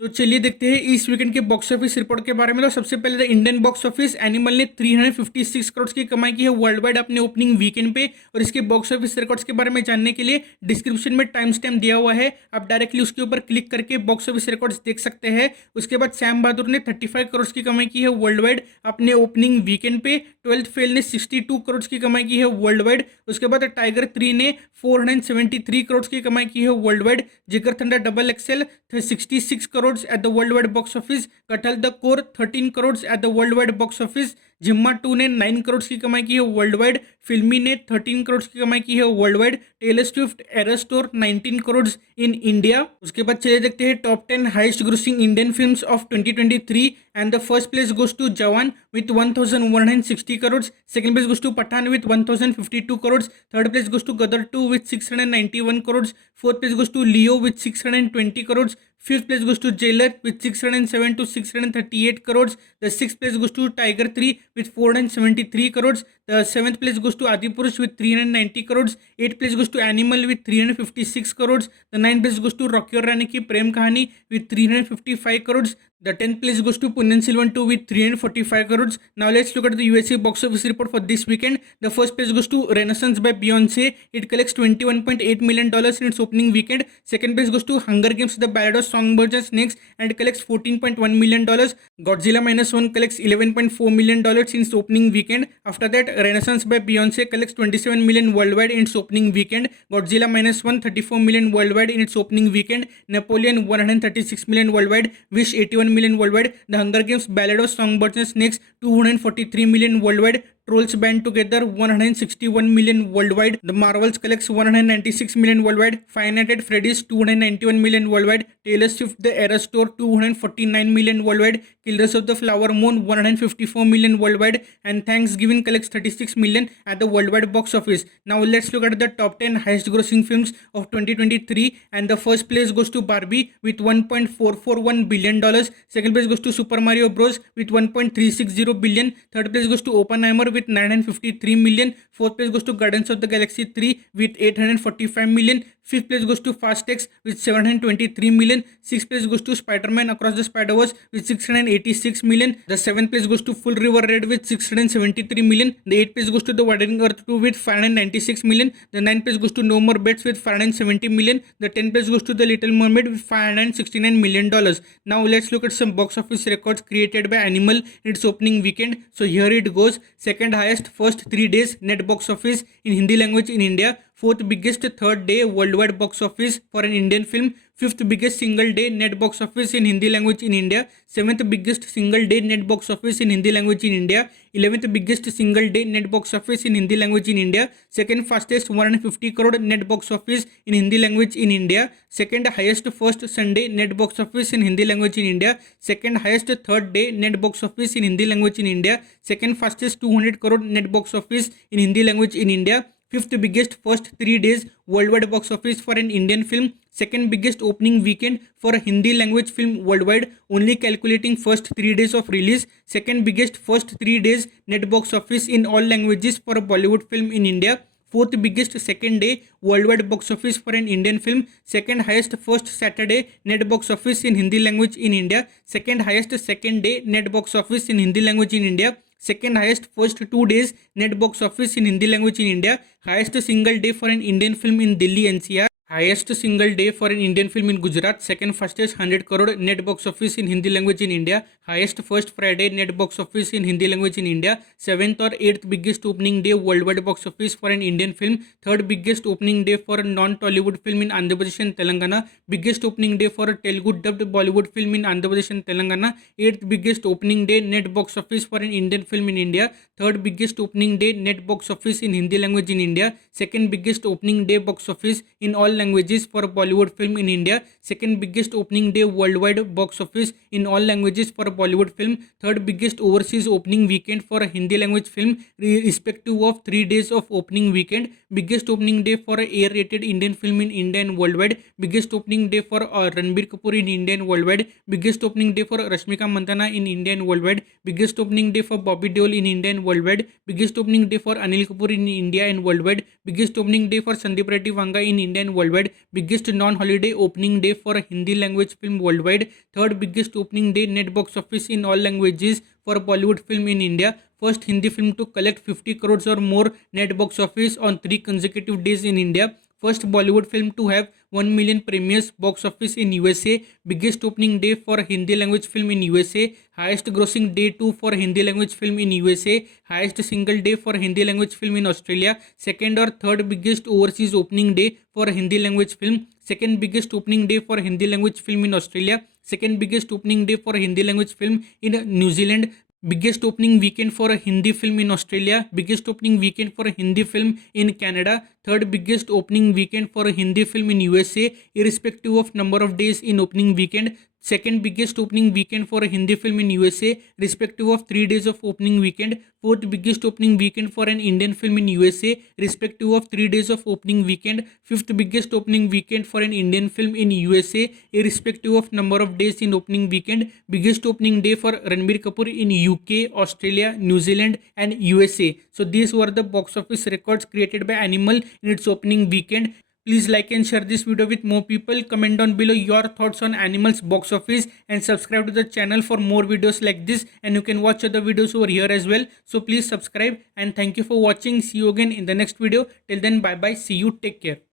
तो चलिए देखते हैं इस वीकेंड के बॉक्स ऑफिस रिपोर्ट के बारे में। तो सबसे पहले the Indian box office animal ने 356 करोड़ की कमाई की है वर्ल्ड वाइड अपने ओपनिंग वीकेंड पे। और इसके बॉक्स ऑफिस रिकॉर्ड्स के बारे में जानने के लिए डिस्क्रिप्शन में टाइम स्टैम्प दिया हुआ है, आप डायरेक्टली उसके ऊपर क्लिक करके बॉक्स ऑफिस रिकॉर्ड्स देख सकते हैं। उसके बाद सैम बहादुर ने 35 करोड़ की कमाई की है वर्ल्ड वाइड अपने ओपनिंग वीकेंड पे। 12th फेल ने 62 करोड़ की कमाई की है वर्ल्ड वाइड। उसके बाद टाइगर 3 ने 473 करोड़ की कमाई की है वर्ल्ड वाइड। जिगर thunder double XL 66 crore at the worldwide box office। कटहल the core 13 crore at the worldwide box office। जिम्मा 2 ने 9 करोड़ की कमाई की है वर्ल्ड वाइड। फिल्मी ने 13 करोड़ की कमाई की है world wide. Taylor Swift Eras tour 19 crore in India. उसके बाद चले देखते हैं top 10 highest grossing Indian films of 2023 and the first place goes to Jawan with 1160 crores। Second place goes to Pathan with 1052 crores। Third place goes to Gadar 2 with 691 crores। Fourth place goes to Leo with 620 crores। Fifth place goes to Jailer with 607 to 638 crores। The sixth place goes to Tiger 3 with 473 crores। The seventh place goes to Adipurush with 390 crores। Eighth place goes to Animal with 356 crores। The ninth place goes to Rocky और रानी की प्रेम कहानी with 355 crores। The 10th place goes to Punyan Selvan 2 with 345 crores। Now let's look at the USA box office report for this weekend. The first place goes to Renaissance by Beyonce. It collects $21.8 million in its opening weekend. Second place goes to Hunger Games The Ballad of Songbirds Snakes and collects $14.1 million. Godzilla Minus One collects $11.4 million in its opening weekend. After that, Renaissance by Beyonce collects $27 million worldwide in its opening weekend. Godzilla Minus One $34 million worldwide in its opening weekend. Napoleon $136 million worldwide. Wish $81 million worldwide. The Hunger Games Ballad of Songbirds and Snakes $243 million worldwide. Trolls Band Together $161 million worldwide. The Marvels collects $196 million worldwide. Five Nights at Freddy's $291 million worldwide. Taylor Swift The Eras Tour $249 million worldwide. Killers of the Flower Moon $154 million worldwide. And Thanksgiving collects $36 million at the worldwide box office. Now let's look at the top 10 highest grossing films of 2023. And the first place goes to Barbie with $1.441 billion. Second place goes to Super Mario Bros with $1.360 billion. Third place goes to Oppenheimer with $953 million. Fourth place goes to Guardians of the Galaxy 3 with $845 million. Fifth place goes to Fast X with $723 million. Sixth place goes to Spider-Man Across the Spider-Verse with $686 million. The seventh place goes to Full River Red with $673 million. The eighth place goes to The Wandering Earth 2 with $596 million. The ninth place goes to No More Bets with $570 million. The 10th place goes to The Little Mermaid with $569 million. Now let's look at some box office records created by Animal in its opening weekend. So here it goes. Second highest first 3 days net box office in Hindi language in India. Fourth biggest third day worldwide box office for an Indian film. Fifth biggest single day net box office in Hindi language in India. Seventh biggest single day net box office in Hindi language in India. 11th biggest single day net box office in Hindi language in India. Second fastest 150 crore net box office in Hindi language in India. Second highest first Sunday net box office in Hindi language in India. Second highest third day net box office in Hindi language in India. Second fastest 200 crore net box office in Hindi language in India. Fifth biggest first 3 days worldwide box office for an Indian film. Second biggest opening weekend for a Hindi language film worldwide, only calculating first 3 days of release. Second biggest first 3 days net box office in all languages for a Bollywood film in India. Fourth biggest second day worldwide box office for an Indian film. Second highest first Saturday net box office in Hindi language in India. Second highest second day net box office in Hindi language in India. Second highest first 2 days net box office in Hindi language in India. Highest single day for an Indian film in Delhi NCR. Highest single day for an Indian film in Gujarat. Second fastest 100 crore net box office in Hindi language in India. Highest first Friday net box office in Hindi language in India. Seventh or eighth biggest opening day worldwide box office for an Indian film. Third biggest opening day for a non-Tollywood film in Andhra Pradesh and Telangana. Biggest opening day for a Telugu dubbed Bollywood film in Andhra Pradesh and Telangana. Eighth biggest opening day net box office for an Indian film in India. Third biggest opening day net box office in Hindi language in India. Second biggest opening day box office in all languages for a Bollywood film in India. Second biggest opening day worldwide box office in all languages for a Bollywood film. Third biggest overseas opening weekend for a Hindi language film, irrespective of 3 days of opening weekend. Biggest opening day for a A-rated Indian film in India and worldwide. Biggest opening day for Ranbir Kapoor in India and worldwide. Biggest opening day for Rashmika Mandanna in India and worldwide. Biggest opening day for Bobby Deol in India and worldwide. Biggest opening day for Anil Kapoor in India and worldwide. Biggest opening day for Sandeep Reddy Vanga in India and worldwide. worldwide, biggest non-holiday opening day for a Hindi language film worldwide, third biggest opening day net box office in all languages for a Bollywood film in India, first Hindi film to collect 50 crores or more net box office on 3 consecutive days in India, first Bollywood film to have 1 million premieres box office in USA, biggest opening day for Hindi language film in USA, highest grossing day 2 for Hindi language film in USA, highest single day for Hindi language film in Australia, second or third biggest overseas opening day for Hindi language film, second biggest opening day for Hindi language film in Australia, second biggest opening day for Hindi language film in New Zealand, biggest opening weekend for a Hindi film in Australia, biggest opening weekend for a Hindi film in Canada, third biggest opening weekend for a Hindi film in USA irrespective of number of days in opening weekend, second biggest opening weekend for a Hindi film in USA respective of 3 days of opening weekend, fourth biggest opening weekend for an Indian film in USA respective of 3 days of opening weekend, fifth biggest opening weekend for an Indian film in USA irrespective of number of days in opening weekend, biggest opening day for Ranbir Kapoor in UK, Australia, New Zealand and USA. So these were the box office records created by Animal in its opening weekend. Please like and share this video with more people. Comment down below your thoughts on Animal's box office and subscribe to the channel for more videos like this, and you can watch other videos over here as well. So please subscribe and thank you for watching. See you again in the next video. Till then, bye bye. See you. Take care.